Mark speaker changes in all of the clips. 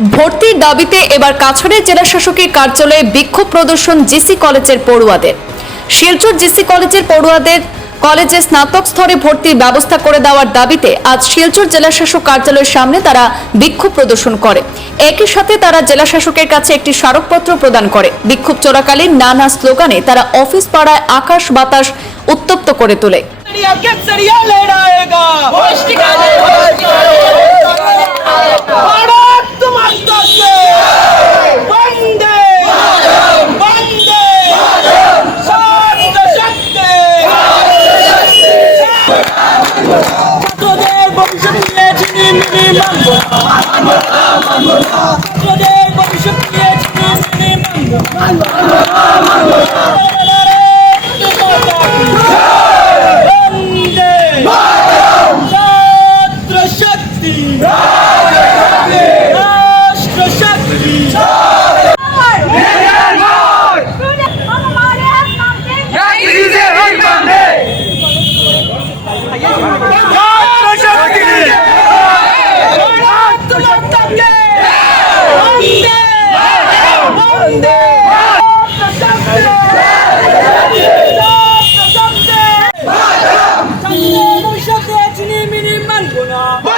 Speaker 1: ভর্তির দাবিতে এবার কাছাড়ের জেলা শাসকের কার্যালয়ে বিক্ষোভ প্রদর্শন জিসি কলেজের পড়ুয়াদের। শিলচর জিসি কলেজের পড়ুয়াদের কলেজে স্নাতক স্তরে ভর্তির ব্যবস্থা করে দেওয়ার দাবিতে আজ শিলচর জেলাশাসক কার্যালয়ের সামনে তারা বিক্ষোভ প্রদর্শন করে। একই সাথে তারা জেলাশাসকের কাছে একটি স্মারকপত্র প্রদান করে। বিক্ষোভ চলাকালীন নানা স্লোগানে তারা অফিস পাড়ায় আকাশ বাতাস উত্তপ্ত করে তোলে।
Speaker 2: মানবো 하나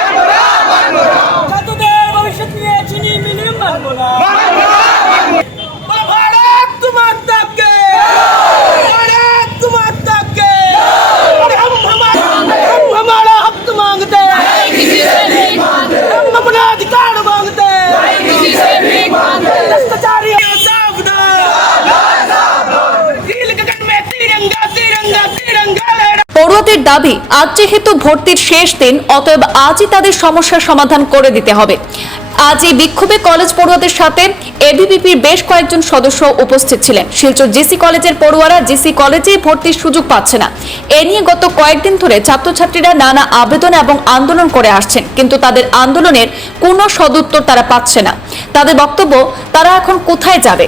Speaker 1: পড়ুয়াদের দাবি আজ যেহেতু ভর্তির শেষ দিন, অতএব আজই তাদের সমস্যার সমাধান করে দিতে হবে। আজ এই বিক্ষোভে কলেজ পড়ুয়াদের সাথে এবিপিপির বেশ কয়েকজন সদস্য উপস্থিত ছিলেন। শিলচর জিসি কলেজের পড়ুয়ারা জিসি কলেজে ভর্তির সুযোগ পাচ্ছে না। এ নিয়ে গত কয়েকদিন ধরে ছাত্রছাত্রীরা নানা আবেদন এবং আন্দোলন করে আসছেন, কিন্তু তাদের আন্দোলনের কোনো সদুত্তর তারা পাচ্ছে না। তাদের বক্তব্য, তারা এখন কোথায় যাবে?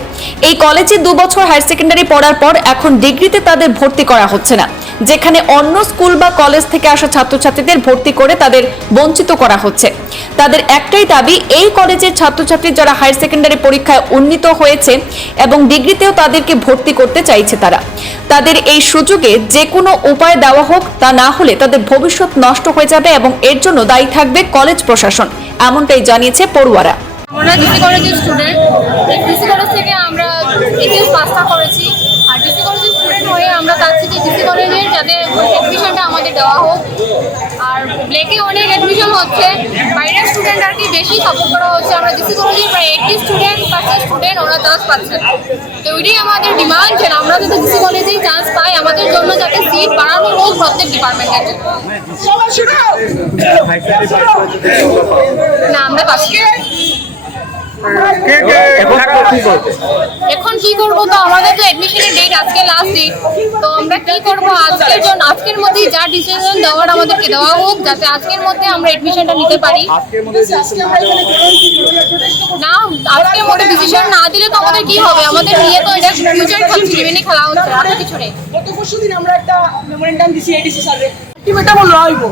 Speaker 1: এই কলেজে দু বছর হায়ার সেকেন্ডারি পড়ার পর এখন ডিগ্রিতে তাদের ভর্তি করা হচ্ছে না। যেখানে অন্য স্কুল বা কলেজ থেকে আসা ছাত্রছাত্রীদের ভর্তি করে তাদের বঞ্চিত করা হচ্ছে। তাদের একটাই দাবি, এই কলেজের ছাত্রছাত্রী যারা হায়ার সেকেন্ডারি পরীক্ষায় উন্নীত হয়েছে এবং ডিগ্রিতেও তাদেরকে ভর্তি করতে চাইছে তারা। তাদের এই সুযোগে যে কোনো উপায় দেওয়া হোক, তা না হলে তাদের ভবিষ্যৎ নষ্ট হয়ে যাবে এবং এর জন্য দায়ী থাকবে কলেজ প্রশাসন, এমনটাই জানিয়েছে পড়ুয়ারা।
Speaker 3: আমরা কলেজের স্টুডেন্ট কলেজ থেকে আমরা এইচএস পাসটা করেছি আর ডিসি কলেজের স্টুডেন্ট হয়ে আমরা চাচ্ছি যে ডিসি কলেজের যাতে অ্যাডমিশনটা আমাদের দেওয়া হোক আর ব্লেকে অনেক অ্যাডমিশন হচ্ছে বাইরের স্টুডেন্ট আর কি বেশি সাপোর্ট করা হচ্ছে আমরা ডিসি কলেজের প্রায় এইটটি স্টুডেন্ট পার্সেন্ট স্টুডেন্ট ওরা চান্স পাচ্ছে না। তো ওইটাই আমাদের ডিমান্ড যে আমরা যাতে ডিসি কলেজেই চান্স পাই আমাদের জন্য যাতে সিট বাড়ানো হোক প্রত্যেক ডিপার্টমেন্টের জন্য না আমরা পাচ্ছি না। এখন কি করব? তো? আমাদের তো এডমিশনের ডেট আজকে লাস্ট ডেট তো আমরা কি করব? আজকের জন্য আজকের মধ্যেই যা ডিসিশন দেওয়ার আমাদেরকে দেওয়া হোক যাতে আজকের মধ্যে আমরা এডমিশনটা নিতে পারি। না আজকের মধ্যে ডিসিশন না দিলে তো আমাদের কি হবে? আমাদের নিয়ে তো এটা ফিউচার খেলা হচ্ছে আর কিছু নেই।
Speaker 4: গত পরশু দিন আমরা একটা মেমোরেন্ডাম দিছি এডিসি স্যারে টিমেটা বলল হইব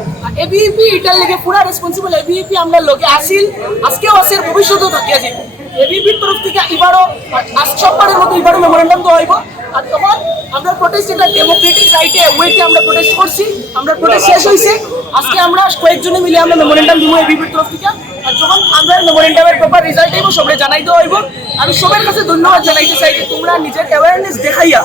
Speaker 4: এবিপি এটার লেগে পুরা রেসপন্সিবল এবিপি আমরা লগে আসিল। আজকেও আছে, ভবিষ্যতেও থাকিয়া যাইব এবিপির তরফ থেকে এবারও আজ সপ্তাহের মতো এবারও মেমোরেন্ডাম তো হইব আর তখন আমরা প্রোটেস্ট এটা ডেমোক্রেটিক রাইটে ওয়েতে আমরা প্রোটেস্ট করছি। আমরা প্রোটেস্ট শেষ হয়েছে আজকে আমরা কয়েকজনে মিলে আমরা মেমোরেন্ডাম দিব এবিপির তরফ থেকে। আর যখন আমরা মেমোরেন্ডামের প্রপার রেজাল্ট আইব সবাই জানাই দেওয়া হইব আমি সবার কাছে ধন্যবাদ জানাইতে চাই যে তোমরা নিজের অ্যাওয়ারনেস দেখাইয়া